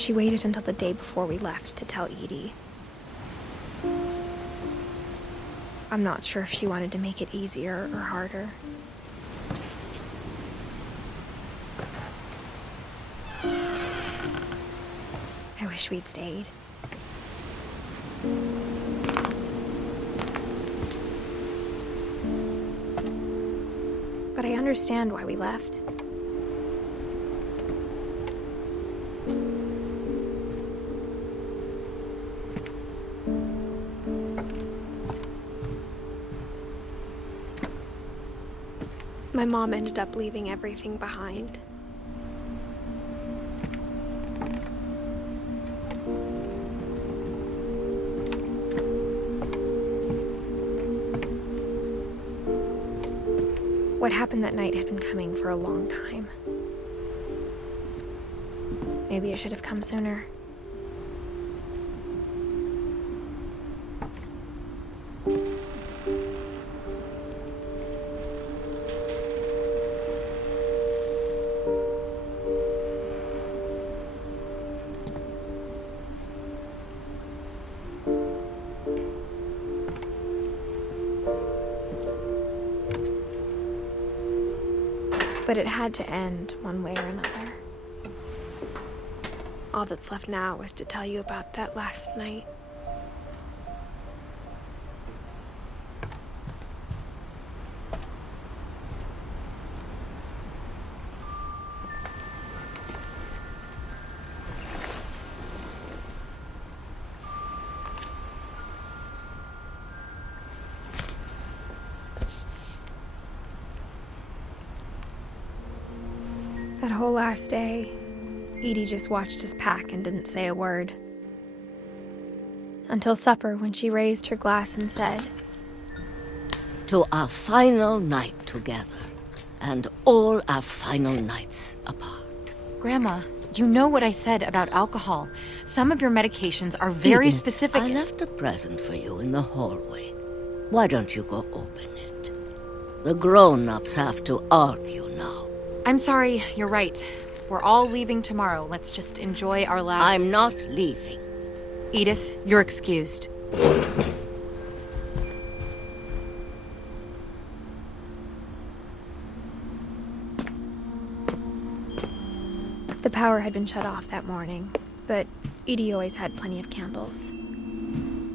She waited until the day before we left to tell Edie. I'm not sure if she wanted to make it easier or harder. I wish we'd stayed. But I understand why we left. My mom ended up leaving everything behind. What happened that night had been coming for a long time. Maybe it should have come sooner. But it had to end one way or another. All that's left now is to tell you about that last night. That whole last day, Edie just watched us pack and didn't say a word. Until supper, when she raised her glass and said, "To our final night together, and all our final nights apart." Grandma, you know what I said about alcohol. Some of your medications are very Edith, specific. I left a present for you in the hallway. Why don't you go open it? The grown-ups have to argue now. I'm sorry, you're right. We're all leaving tomorrow. Let's just enjoy our last... I'm not leaving. Edith, you're excused. The power had been shut off that morning, but Edie always had plenty of candles.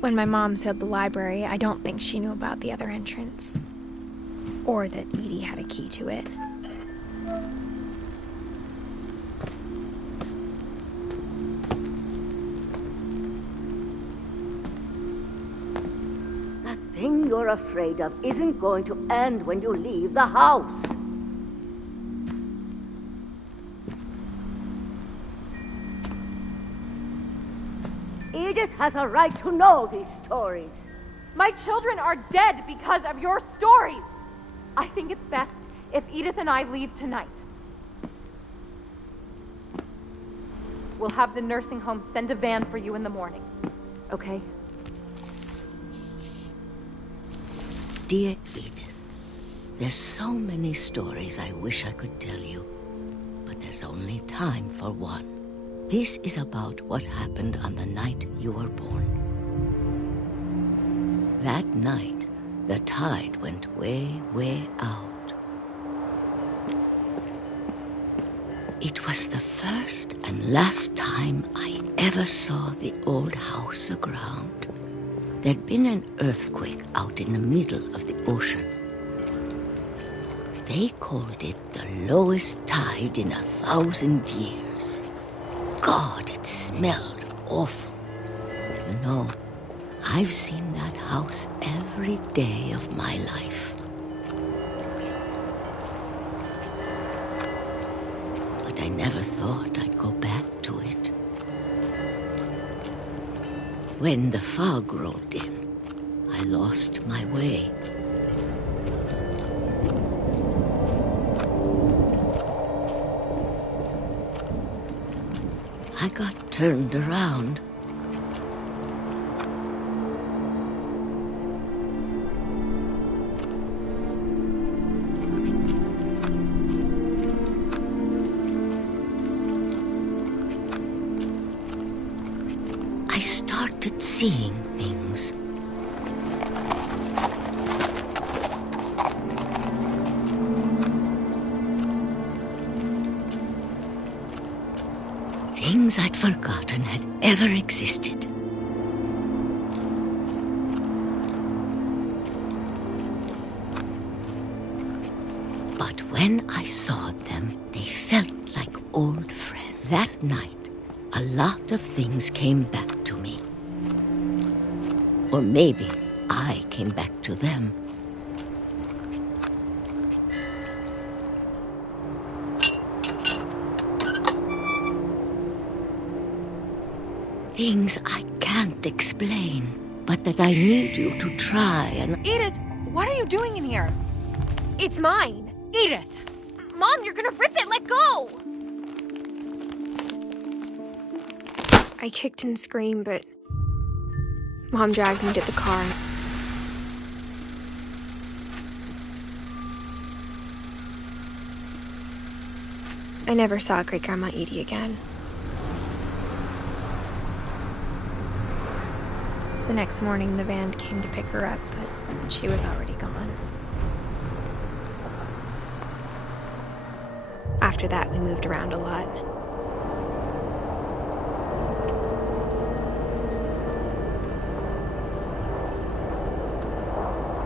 When my mom sealed the library, I don't think she knew about the other entrance. Or that Edie had a key to it. That thing you're afraid of isn't going to end when you leave the house. Edith has a right to know these stories. My children are dead because of your stories. I think it's best if Edith and I leave tonight. We'll have the nursing home send a van for you in the morning, okay? Dear Edith, there's so many stories I wish I could tell you, but there's only time for one. This is about what happened on the night you were born. That night, the tide went way, way out. It was the first and last time I ever saw the old house aground. There'd been an earthquake out in the middle of the ocean. They called it the lowest tide in 1,000 years. God, it smelled awful. You know, I've seen that house every day of my life. But I never thought I'd go back to it. When the fog rolled in, I lost my way. I got turned around. started seeing things. Things I'd forgotten had ever existed. But when I saw them, they felt like old friends. That night, a lot of things came back to me. Or maybe I came back to them. Things I can't explain, but that I need you to try and... Edith, what are you doing in here? It's mine. Edith! Mom, you're gonna rip it! Let go! I kicked and screamed, but Mom dragged me to the car. I never saw Great-Grandma Edie again. The next morning, the van came to pick her up, but she was already gone. After that, we moved around a lot.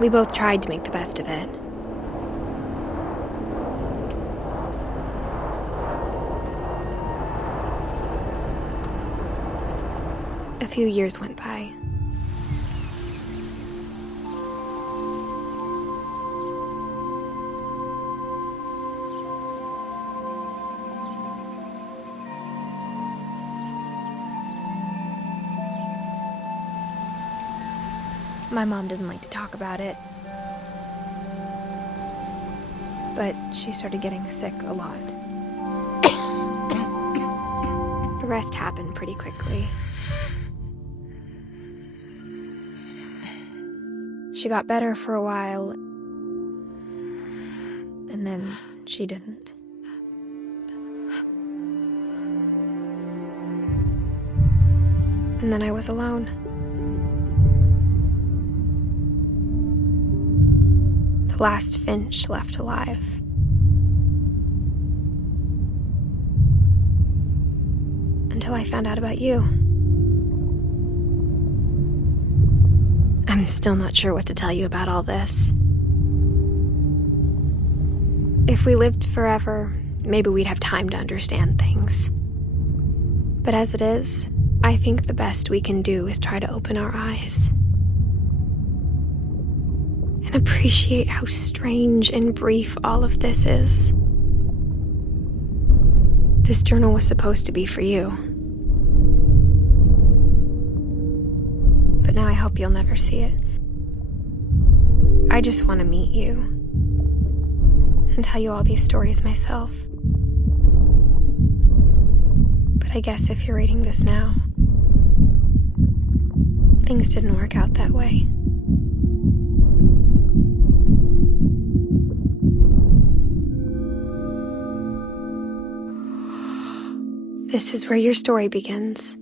We both tried to make the best of it. A few years went by. My mom didn't like to talk about it, but she started getting sick a lot. The rest happened pretty quickly. She got better for a while, and then she didn't. And then I was alone. The last Finch left alive. Until I found out about you. I'm still not sure what to tell you about all this. If we lived forever, maybe we'd have time to understand things. But as it is, I think the best we can do is try to open our eyes. And appreciate how strange and brief all of this is. This journal was supposed to be for you. But now I hope you'll never see it. I just want to meet you and tell you all these stories myself. But I guess if you're reading this now, things didn't work out that way. This is where your story begins.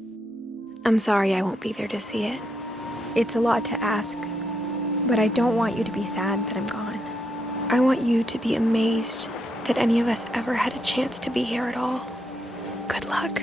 I'm sorry I won't be there to see it. It's a lot to ask, but I don't want you to be sad that I'm gone. I want you to be amazed that any of us ever had a chance to be here at all. Good luck.